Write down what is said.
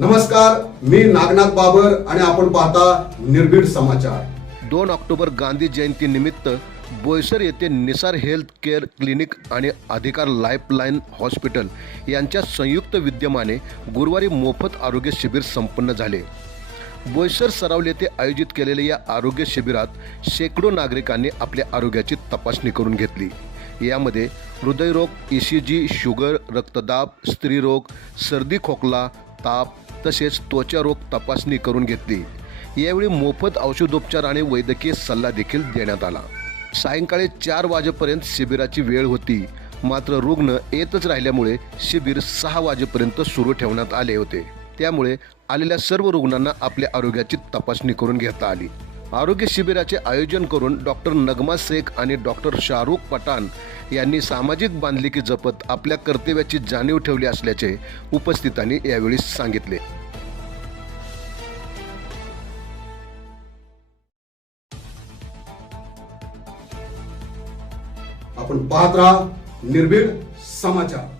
नमस्कार मी नागनाथ बाबर आणि आपण पाहता निर्भीड समाचार. दोन ऑक्टोबर गांधी जयंती निमित्त बोईसर येथे निसार हेल्थ केअर क्लिनिक आणि अधिकार लाईफलाईन हॉस्पिटल यांच्या संयुक्त विद्यमाने गुरुवारी मोफत आरोग्य शिबिर संपन्न झाले. बोईसर सरावल येथे आयोजित केलेल्या या आरोग्य शिबिरात शेकडो नागरिकांनी आपल्या आरोग्याची तपासणी करून घेतली. यामध्ये हृदयरोग ई सी जी शुगर रक्तदाब स्त्रीरोग सर्दी खोकला ताप तसेच त्वचा रोग तपासणी करून घेतली. यावेळी मोफत औषधोपचार आणि वैद्यकीय सल्ला देखील देण्यात आला. सायंकाळी चार वाजेपर्यंत शिबिराची वेळ होती. मात्र रुग्ण येतच राहिल्यामुळे शिबिर सहा वाजेपर्यंत सुरू ठेवण्यात आले होते. त्यामुळे आलेल्या सर्व रुग्णांना आपल्या आरोग्याची तपासणी करून घेता आली. आरोग्य शिबिराचे आयोजन करून डॉक्टर नगमा शेख आणि डॉक्टर शाहरुख पठाण यांनी सामाजिक बांधिलकी जपत आपल्या कर्तव्याची जाणीव ठेवली असल्याचे उपस्थितांनी यावेळी सांगितले. आपण पाहत राहा निर्भीड समाचार.